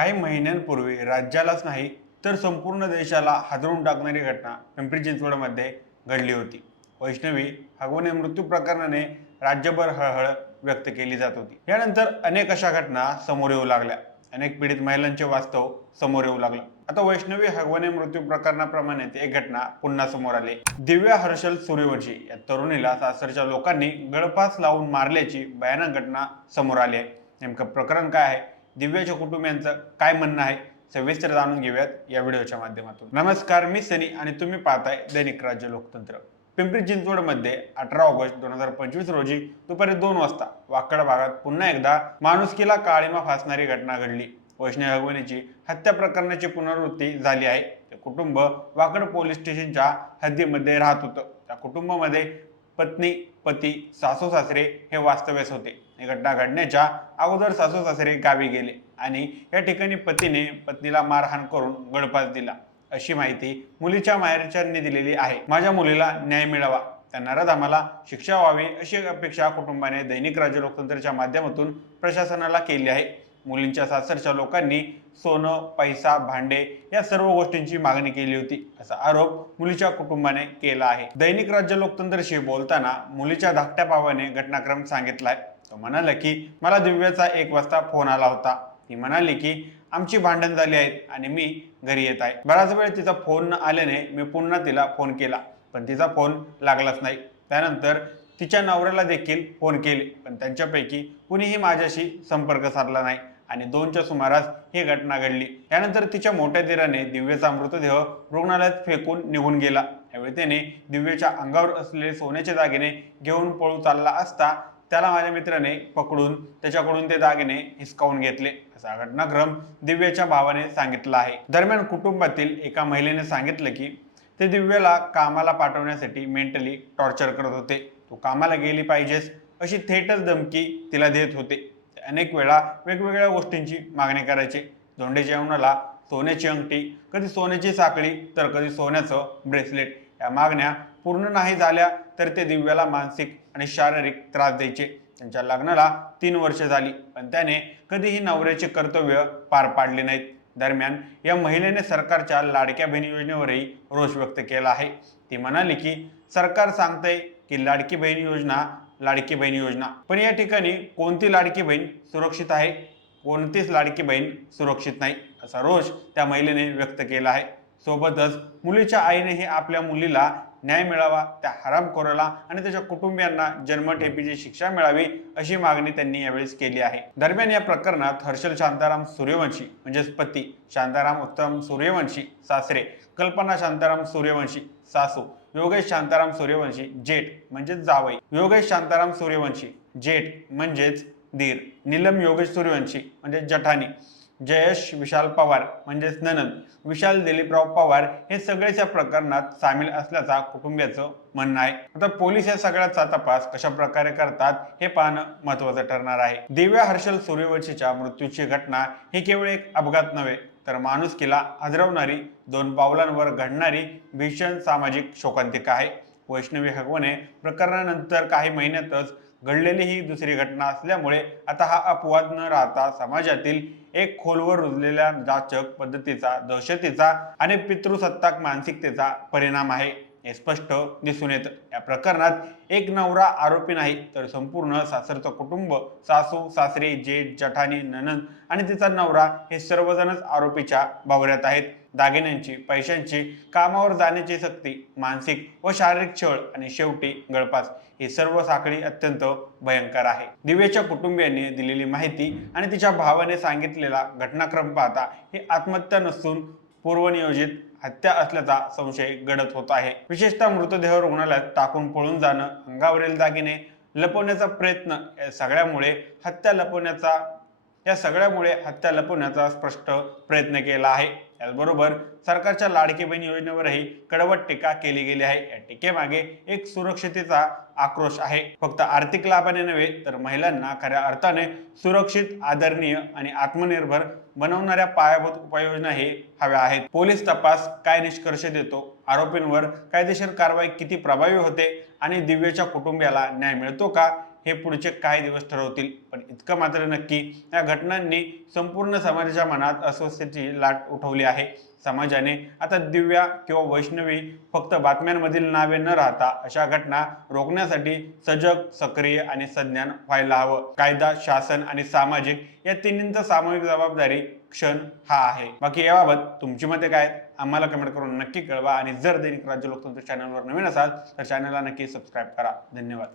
काही महिन्यांपूर्वी राज्यालाच नाही तर संपूर्ण देशाला हादरवून टाकणारी घटना पिंपरी चिंचवडमध्ये घडली होती। वैष्णवी हगवणे मृत्यू प्रकरणाने राज्यभर हळहळ व्यक्त केली जात होती। यानंतर अनेक अशा घटना समोर येऊ लागल्या, अनेक पीडित महिलांचे वास्तव समोर येऊ लागलं। आता वैष्णवी हगवणे मृत्यू प्रकरणाप्रमाणेच एक घटना पुन्हा समोर आली। दिव्या हर्षल सूर्यवंशी या तरुणीला सासरच्या लोकांनी गळफास लावून मारल्याची भयानक घटना समोर आली आहे। नेमकं प्रकरण काय आहे, दिव्याच्या कुटुंबियांचं काय म्हणणं आहे, सविस्तर जाणून घेऊयात या व्हिडिओच्या माध्यमातून। नमस्कार, मी सनी आणि तुम्ही पाहताय दैनिक राज्य लोकतंत्र। पिंपरी चिंचवडमध्ये 18 ऑगस्ट 2025 रोजी दुपारी 2 वाजता वाकड भागात पुन्हा एकदा माणुसकीला काळिमा फासणारी घटना घडली। वैष्णवी हगवणेची हत्या प्रकरणाची पुनरावृत्ती झाली आहे। ते कुटुंब वाकड पोलीस स्टेशनच्या हद्दीमध्ये राहत होतं। त्या कुटुंबामध्ये पत्नी, पती, सासू सासरे हे वास्तव्यास होते। ही घटना घडण्याच्या अगोदर सासू सासरे गावी गेले आणि या ठिकाणी पतीने पत्नीला मारहाण करून गळफास दिला, अशी माहिती मुलीच्या माहेरच्यांनी दिलेली आहे। माझ्या मुलीला न्याय मिळावा, त्या नराधमाला शिक्षा व्हावी अशी अपेक्षा कुटुंबाने दैनिक राज्य लोकतंत्रच्या माध्यमातून प्रशासनाला केली आहे। मुलींच्या सासरच्या लोकांनी सोनं, पैसा, भांडे या सर्व गोष्टींची मागणी केली होती, असा आरोप मुलीच्या कुटुंबाने केला आहे। दैनिक राज्य लोकतंत्रशी बोलताना मुलीच्या धाकट्या भावाने घटनाक्रम सांगितलाय। तो म्हणाला की मला दिव्याचा 1 वाजता फोन आला होता। ती म्हणाली की आमची भांडण झाली आहेत आणि मी घरी येत आहे। बराच वेळ तिचा फोन न आल्याने मी पुन्हा तिला फोन केला, पण तिचा फोन लागलाच नाही। त्यानंतर तिच्या नवऱ्याला देखील फोन केले, पण त्यांच्यापैकी कुणीही माझ्याशी संपर्क साधला नाही आणि 2च्या सुमारास ही घटना घडली। यानंतर तिच्या मोठ्या दिराने दिव्याचा मृतदेह रुग्णालयात फेकून निघून गेला। यावेळी त्याने दिव्याच्या अंगावर असलेले सोन्याचे दागिने घेऊन पळू चालला असता त्याला माझ्या मित्राने पकडून त्याच्याकडून ते दागिने हिसकावून घेतले, असा घटनाक्रम दिव्याच्या भावाने सांगितला आहे। दरम्यान कुटुंबातील एका महिलेने सांगितलं की ते दिव्याला कामाला पाठवण्यासाठी मेंटली टॉर्चर करत होते। तू कामाला गेली पाहिजेस अशी थेटच धमकी तिला देत होते। अनेक वेळा वेगवेगळ्या गोष्टींची मागणी करायचे। धोंडे जेवणाला सोन्याची अंगठी, कधी सोन्याची साखळी तर कधी सोन्याचं ब्रेसलेट। या मागण्या पूर्ण नाही झाल्या तर ते दिव्याला मानसिक आणि शारीरिक त्रास द्यायचे। त्यांच्या लग्नाला 3 वर्ष झाली, पण त्याने कधीही नवऱ्याचे कर्तव्य पार पाडले नाहीत। दरम्यान या महिलेने सरकारच्या लाडक्या बहीण योजनेवरही रोष व्यक्त केला आहे। ती म्हणाली की सरकार सांगतंय की लाडकी बहीण योजना, पण या ठिकाणी कोणती लाडकी बहीण सुरक्षित आहे, कोणतीच लाडकी बहीण सुरक्षित नाही, असा रोष त्या महिलेने व्यक्त केला आहे। सोबतच मुलीच्या आईनेही आपल्या मुलीला न्याय मिळावा, त्या हरामखोराला आणि त्याच्या कुटुंबियांना जन्मठेपेची शिक्षा मिळावी अशी मागणी त्यांनी यावेळेस केली आहे। दरम्यान या प्रकरणात हर्षल शांताराम सूर्यवंशी म्हणजेच पती, शांताराम उत्तम सूर्यवंशी सासरे, कल्पना शांताराम सूर्यवंशी सासू, योगेश शांताराम सूर्यवंशी जेठ म्हणजेच जावई, योगेश शांताराम सूर्यवंशी जेठ म्हणजेच दीर, नीलम योगेश सूर्यवंशी म्हणजे जठानी, जयेश विशाल पवार म्हणजेच ननंद, विशाल दिलीपराव पवार हे सगळेच या प्रकरणात सामील असल्याचा कुटुंबियाचं म्हणणं आहे। आता पोलीस या सगळ्याचा तपास कशा प्रकारे करतात हे पाहणं महत्त्वाचं ठरणार आहे। दिव्या हर्षल सूर्यवंशीच्या मृत्यूची घटना ही केवळ एक अपघात नव्हे तर माणुसकीला हादरवणारी, 2 पावलांवर घडणारी भीषण सामाजिक शोकांतिका आहे। वैष्णवी हगवणे प्रकरणानंतर काही महिन्यातच घडलेली ही दुसरी घटना असल्यामुळे आता हा अपवाद न राहता समाजातील एक खोलवर रुजलेल्या जाचक पद्धतीचा, दहशतीचा आणि पितृसत्ताक मानसिकतेचा परिणाम आहे, हे स्पष्ट दिसून येतं। या प्रकरणात एक नवरा आरोपी नाही तर संपूर्ण सासरचं कुटुंब, सासू सासरे, जेठ, जठानी, नणंद आणि तिचा नवरा हे सर्वजणच आरोपीच्या भोवऱ्यात आहेत। दागिन्यांची, पैशांची, कामावर जाण्याची सक्ती, मानसिक व शारीरिक छळ आणि शेवटी गळफास, ही सर्व साखळी अत्यंत भयंकर आहे। दिव्याच्या कुटुंबियांनी दिलेली माहिती आणि तिच्या भावाने सांगितलेला घटनाक्रम पाहता ही आत्महत्या नसून पूर्वनियोजित हत्या असल्याचा संशय गडद होत आहे। विशेषतः मृतदेह रुग्णालयात टाकून पळून जाणं, अंगावरील दागिने लपवण्याचा प्रयत्न या सगळ्यामुळे हत्या लपवण्याचा स्पष्ट प्रयत्न केला आहे। याचबरोबर सरकारच्या लाडकी बहीण योजनेवरही कडवट टीका केली गेली आहे। या टीकेमागे एक सुरक्षिततेचा आक्रोश आहे। फक्त आर्थिक लाभाने नव्हे तर महिलांना खऱ्या अर्थाने सुरक्षित, आदरणीय आणि आत्मनिर्भर बनवणाऱ्या पायाभूत उपाययोजना हे हव्या आहेत। पोलीस तपास काय निष्कर्ष देतो, आरोपींवर कायदेशीर कारवाई किती प्रभावी होते आणि दिव्याच्या कुटुंबियाला न्याय मिळतो का, हे पुढचे काही दिवस ठरवतील. पण इतकं मात्र नक्की, या घटनांनी संपूर्ण समाजाच्या मनात अस्वस्थतेची लाट उठवली आहे. समाजाने आता दिव्या किंवा वैष्णवी फक्त बातम्यांमधील नावे न राहता अशा घटना रोखण्यासाठी सजग, सक्रिय आणि संज्ञान व्हायला हवं. कायदा, शासन आणि सामाजिक या तिन्हींचा सामूहिक जबाबदारी क्षण हा आहे. बाकी याबाबत तुमची मते काय आहेत? आम्हाला कमेंट करून नक्की कळवा. आणि जर दैनिक राज्य लोकतंत्र चॅनलवर नवीन असाल तर चॅनलला नक्की सबस्क्राईब करा. धन्यवाद.